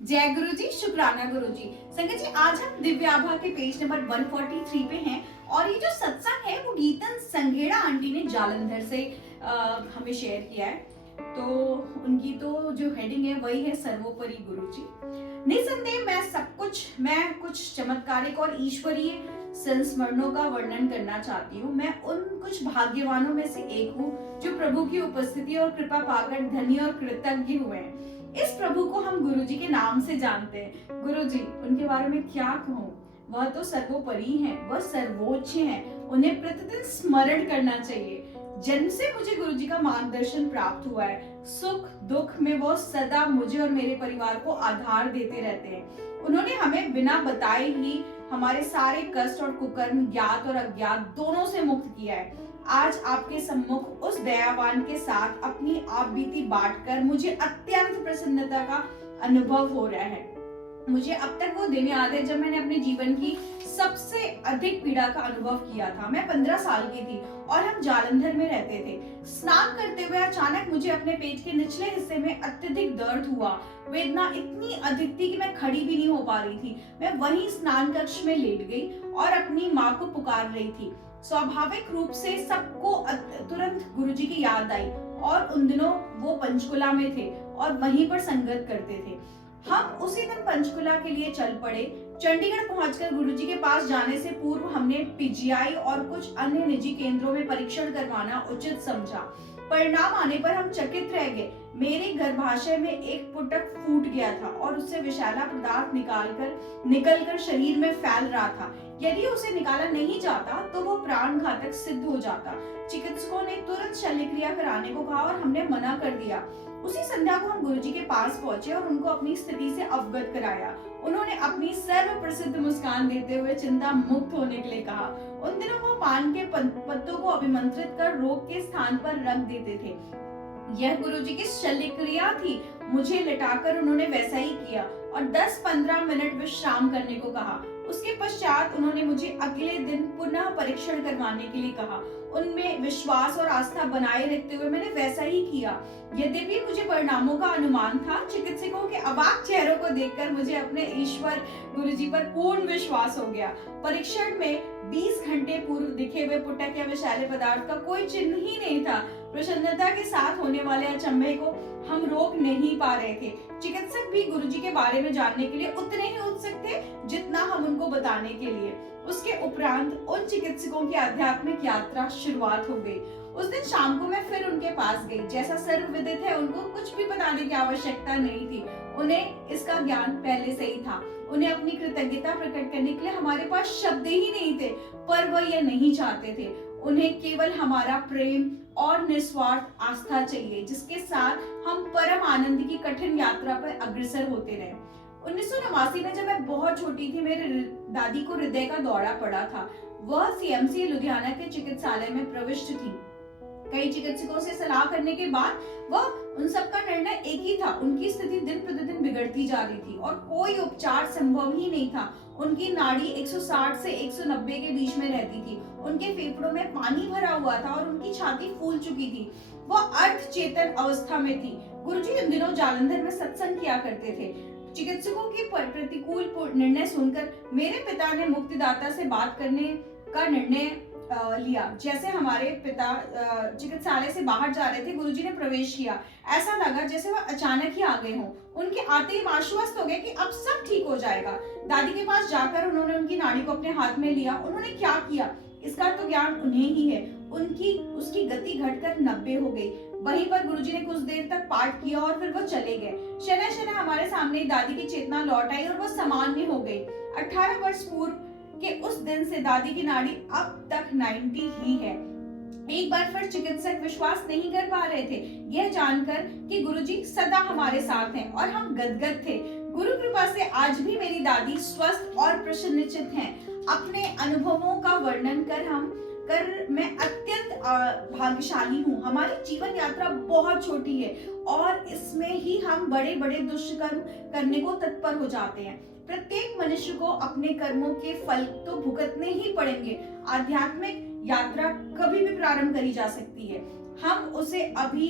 जय गुरु जी, शुक्राना गुरु जी। संगत जी, आज हम दिव्य आभा के पेज नंबर 143 पे हैं और ये जो सत्संग है वो गीतन संघेड़ा आंटी ने जालंधर से हमें शेयर किया है। तो उनकी तो जो हेडिंग है वही है सर्वोपरि गुरु जी। निसंदेह मैं कुछ चमत्कारिक और ईश्वरीय संस्मरणों का वर्णन करना चाहती हूँ। मैं उन कुछ भाग्यवानों में से एक हूँ जो प्रभु की उपस्थिति और कृपा पाकर धन्य और कृतज्ञ हुए हैं। इस प्रभु को हम गुरु जी के नाम से जानते हैं। गुरु जी, उनके बारे में क्या कहूँ, वह तो सर्वोपरि हैं, वह सर्वोच्च हैं, उन्हें प्रतिदिन स्मरण करना चाहिए। जन्म से मुझे गुरु जी का मार्गदर्शन प्राप्त हुआ है। सुख दुख में वो सदा मुझे और मेरे परिवार को आधार देते रहते हैं। उन्होंने हमें बिना बताए ही हमारे सारे कष्ट और कुकर्म, ज्ञात और अज्ञात दोनों से मुक्त किया है। आज आपके सम्मुख उस दयावान के साथ अपनी आप बीती बांटकर मुझे अत्यंत प्रसन्नता का अनुभव हो रहा है। मुझे अब तक वो दिन याद है जब मैंने अपने जीवन की सबसे अधिक पीड़ा का अनुभव किया था। मैं 15 साल की थी और हम जालंधर में रहते थे। स्नान करते हुए अचानक मुझे अपने पेट के निचले हिस्से में अत्यधिक दर्द हुआ। वेदना इतनी अधिक थी कि मैं खड़ी भी नहीं हो पा रही थी। मैं वहीं स्नान कक्ष में लेट गई और अपनी माँ को पुकार रही थी। स्वाभाविक रूप से सबको तुरंत गुरुजी की याद आई और उन दिनों वो पंचकुला में थे और वहीं पर संगत करते थे। हम उसी दिन पंचकुला के लिए चल पड़े। चंडीगढ़ पहुंचकर गुरुजी के पास जाने से पूर्व हमने पीजीआई और कुछ अन्य निजी केंद्रों में परीक्षण करवाना उचित समझा। परिणाम आने पर हम चकित रह गए। मेरे गर्भाशय में एक पुटक फूट गया था और उससे विषैला पदार्थ निकलकर शरीर में फैल रहा था। यदि उसे निकाला नहीं जाता तो वो प्राण घातक सिद्ध हो जाता। चिकित्सकों ने तुरंत शल्य क्रिया कराने को कहा और हमने मना कर दिया। उसी संध्या को हम गुरुजी के पास पहुंचे और उनको अपनी स्थिति से अवगत कराया। उन्होंने अपनी सर्व प्रसिद्ध मुस्कान देते हुए चिंता मुक्त होने के लिए कहा। उन दिनों वो पान के पत्तों को अभिमंत्रित कर रोग के स्थान पर रख देते थे। यह गुरुजी की शल्य क्रिया थी। मुझे लिटाकर उन्होंने वैसा ही किया और 10-15 मिनट विश्राम करने को कहा। उसके पश्चात उन्होंने मुझे अगले दिन पुनः परीक्षण करवाने के लिए कहा। उनमें विश्वास और आस्था बनाए रखते हुए मैंने वैसा ही किया। यद्यपि मुझे परिणामों का अनुमान था, चिकित्सकों के अवाक चेहरों को देखकर मुझे अपने ईश्वर गुरुजी पर पूर्ण विश्वास हो गया। परीक्षण में 20 घंटे पूर्व दिखे हुए पुटक या विषैले पदार्थ का कोई चिन्ह ही नहीं था। प्रसन्नता के साथ होने वाले अचंभे को हम रोक नहीं पा रहे थे। चिकित्सक भी गुरुजी के बारे में जानने के लिए उतने ही उत्सुक थे जितना हम उनको बताने के लिए। उसके उपरांत उन चिकित्सकों की आध्यात्मिक यात्रा शुरुआत हो गई। उस दिन शाम को मैं फिर उनके पास गई। जैसा सर्वविदित है, उनको कुछ भी बताने की आवश्यकता नहीं थी। उन्हें इसका ज्ञान पहले से ही था। उन्हें अपनी कृतज्ञता प्रकट करने के लिए हमारे पास शब्द ही नहीं थे, पर वह यह नहीं चाहते थे। उन्हें केवल हमारा प्रेम और निस्वार्थ आस्था चाहिए, जिसके साथ हम परम आनंद की कठिन यात्रा पर अग्रसर होते रहे। 1989 में जब मैं बहुत छोटी थी, मेरे दादी को हृदय का दौरा पड़ा था। वह सीएमसी लुधियाना के चिकित्सालय में प्रविष्ट थी। कई चिकित्सकों से सलाह करने के बाद वह उन सबका निर्णय एक ही था। उनकी स्थिति दिन प्रतिदिन बिगड़ती जा रही थी और कोई उपचार संभव ही नहीं था। उनकी नाड़ी 160 से 190 के बीच में रहती थी। उनके फेफड़ों में पानी भरा हुआ था और उनकी छाती फूल चुकी थी। वह अर्ध चेतन अवस्था में थी। गुरुजी उन दिनों जालंधर में सत्संग किया करते थे। चिकित्सकों की प्रतिकूल निर्णय सुनकर मेरे पिता ने मुक्तिदाता से बात करने का निर्णय लिया। जैसे हमारे पिता चिकित्सालय से बाहर जा रहे थे, गुरुजी ने प्रवेश किया। ऐसा लगा जैसे वह अचानक ही आ गए हों। उनके आते ही आश्वस्त हो गए कि अब सब ठीक हो जाएगा। दादी के पास जाकर उन्होंने उनकी नाड़ी को अपने हाथ में लिया। उन्होंने क्या किया इसका तो ज्ञान उन्हें ही है। उसकी गति घटकर 90 हो गई। वहीं पर गुरुजी ने कुछ देर तक पाठ किया और फिर वो चले गए। शनय शनय हमारे सामने दादी की चेतना लौट आई और वो सामान्य हो गई। 18 वर्ष पूर्व के उस दिन से दादी की नाड़ी अब तक 90 ही है। एक बार फिर चिकित्सक विश्वास नहीं कर पा रहे थे, यह जानकर कि गुरुजी सदा हमारे साथ हैं, और हम गदगद थे। गुरु कृपा से आज भी मेरी दादी स्वस्थ और प्रसन्नचित्त हैं। अपने अनुभवों का वर्णन कर मैं अत्यंत भाग्यशाली हूँ। हमारी जीवन यात्रा बहुत छोटी है और इसमें ही हम बड़े बड़े दुष्कर्म करने को तत्पर हो जाते हैं। प्रत्येक मनुष्य को अपने कर्मों के फल तो भुगतने ही पड़ेंगे। आध्यात्मिक यात्रा कभी भी प्रारंभ करी जा सकती है। हम उसे अभी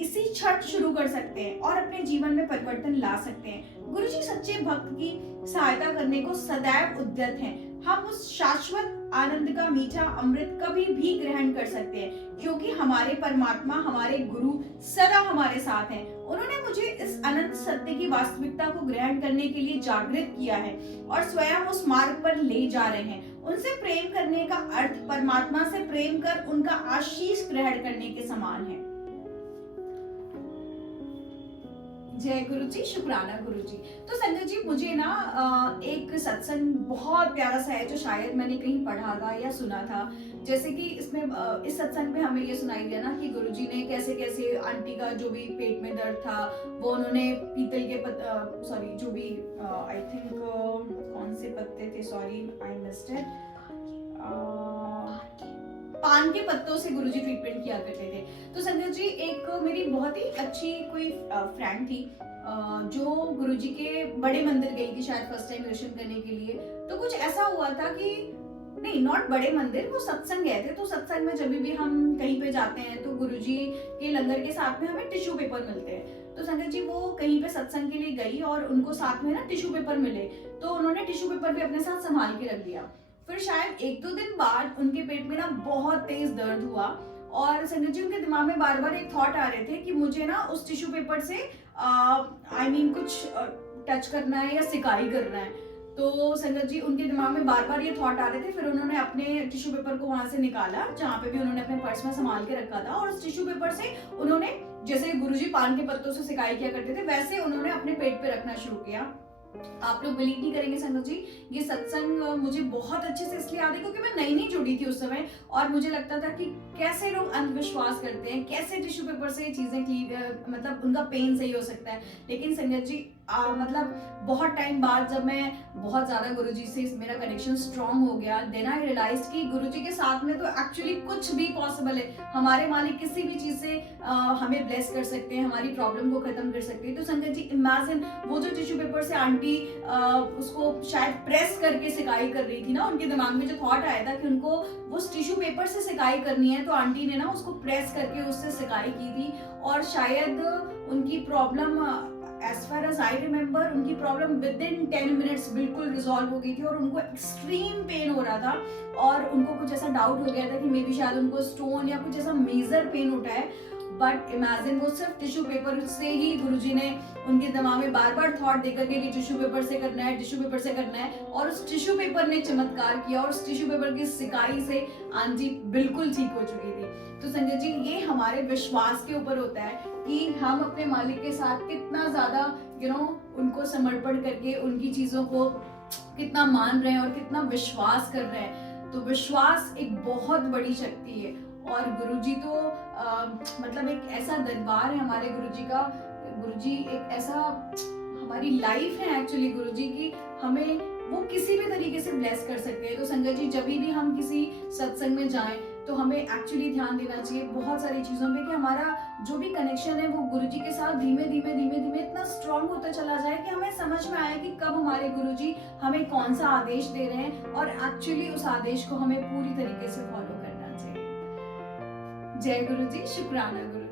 इसी क्षण शुरू कर सकते हैं और अपने जीवन में परिवर्तन ला सकते हैं। गुरुजी सच्चे भक्त की सहायता करने को सदैव उद्यत हैं। हम उस शाश्वत आनंद का मीठा अमृत कभी भी ग्रहण कर सकते हैं, क्योंकि हमारे परमात्मा, हमारे गुरु सदा हमारे साथ हैं। उन्होंने मुझे इस अनंत सत्य की वास्तविकता को ग्रहण करने के लिए जागृत किया है और स्वयं उस मार्ग पर ले जा रहे हैं। उनसे प्रेम करने का अर्थ परमात्मा से प्रेम कर उनका आशीष ग्रहण करने के समान है। जय गुरु जी, शुक्राना गुरु जी। तो संजय जी, मुझे ना एक सत्संग बहुत प्यारा सा है जो शायद मैंने कहीं पढ़ा था या सुना था। जैसे कि इसमें इस सत्संग में हमें ये सुनाई दिया ना कि गुरुजी ने कैसे कैसे आंटी का जो भी पेट में दर्द था वो उन्होंने पीतल के सॉरी जो भी आई थिंक कौन से पत्ते थे, सॉरी आई मिस्ड इट, पान के पत्तों से गुरुजी ट्रीटमेंट किया करते थे। तो संजय जी, एक मेरी बहुत ही अच्छी कोई फ्रेंड थी जो गुरुजी के बड़े मंदिर गई थी शायद फर्स्ट टाइम दर्शन करने के लिए। तो कुछ ऐसा हुआ था कि नहीं, नॉट बड़े मंदिर, वो सत्संग गए थे। तो सत्संग में जब भी हम कहीं पे जाते हैं तो गुरुजी के लंगर के साथ में हमें टिश्यू पेपर मिलते हैं। तो संजय जी वो कहीं पे सत्संग के लिए गई और उनको साथ में ना टिश्यू पेपर मिले, तो उन्होंने टिश्यू पेपर भी अपने साथ संभाल के रख दिया। फिर शायद 1-2 दिन बाद उनके पेट में ना बहुत तेज दर्द हुआ और संजय जी उनके दिमाग में बार बार एक थॉट आ रहे थे कि मुझे ना उस टिश्यू पेपर से कुछ टच करना है या सिकाई करना है। तो संगत जी उनके दिमाग में बार बार ये थॉट आ रहे थे। फिर उन्होंने अपने टिश्यू पेपर को वहां से निकाला जहाँ पे भी उन्होंने अपने पर्स में संभाल के रखा था, और उस टिश्यू पेपर से उन्होंने, जैसे गुरुजी पान के पत्तों से सिकाई किया करते थे, वैसे उन्होंने अपने पेट पे रखना शुरू किया। आप लोग बिलीव नहीं करेंगे संगत जी, ये सत्संग मुझे बहुत अच्छे से इसलिए याद है क्योंकि मैं नई नई जुड़ी थी उस समय और मुझे लगता था कि कैसे लोग अंधविश्वास करते हैं, कैसे टिश्यू पेपर से चीजें मतलब उनका पेन सही हो सकता है। लेकिन संगत जी मतलब बहुत टाइम बाद जब मैं बहुत ज्यादा गुरुजी से मेरा कनेक्शन स्ट्रांग हो गया, देन आई रियलाइज कि गुरुजी के साथ में तो एक्चुअली कुछ भी पॉसिबल है। हमारे मालिक किसी भी चीज से हमें ब्लेस कर सकते हैं, हमारी प्रॉब्लम को खत्म कर सकते हैं। तो संगत जी इमेजिन वो जो टिश्यू पेपर से आंटी उसको शायद प्रेस करके सिकाई कर रही थी ना, उनके दिमाग में जो थॉट आया था कि उनको वो टिश्यू पेपर से सिकाई करनी है, तो आंटी ने ना उसको प्रेस करके उससे सिकाई की थी और शायद उनकी problem as far as I remember उनकी प्रॉब्लम within 10 minutes बिल्कुल रिजॉल्व हो गई थी और उनको एक्सट्रीम पेन हो रहा था और उनको कुछ ऐसा डाउट हो गया था कि मे बी शायद उनको स्टोन या कुछ ऐसा मेजर पेन उठा है। बट इमेजिन वो सिर्फ टिश्यू पेपर से ही गुरुजी ने उनके दिमाग में बार बार थॉट देकर के कि टिश्यू पेपर से करना है, टिश्यू पेपर से करना है, और उस टिश्यू पेपर ने चमत्कार किया और उस टिश्यू पेपर की सिकाई से आंटी बिल्कुल ठीक हो चुकी थी। तो संजय जी ये हमारे विश्वास के ऊपर होता है कि हम अपने मालिक के साथ कितना ज्यादा उनको समर्पण करके उनकी चीजों को कितना मान रहे हैं और कितना विश्वास कर रहे हैं। तो विश्वास एक बहुत बड़ी शक्ति है और गुरुजी तो मतलब एक ऐसा दरबार है हमारे गुरुजी का। गुरुजी एक ऐसा हमारी लाइफ है एक्चुअली गुरुजी की, हमें वो किसी भी तरीके से ब्लेस कर सकते हैं। तो संगत जी जब भी हम किसी सत्संग में जाएं तो हमें एक्चुअली ध्यान देना चाहिए बहुत सारी चीजों पे कि हमारा जो भी कनेक्शन है वो गुरुजी के साथ धीमे धीमे धीमे धीमे इतना स्ट्रांग होता चला जाए कि हमें समझ में आए कि कब हमारे गुरुजी हमें कौन सा आदेश दे रहे हैं और एक्चुअली उस आदेश को हमें पूरी तरीके से फॉलो करना चाहिए। जय गुरुजी, शुक्राना गुरु।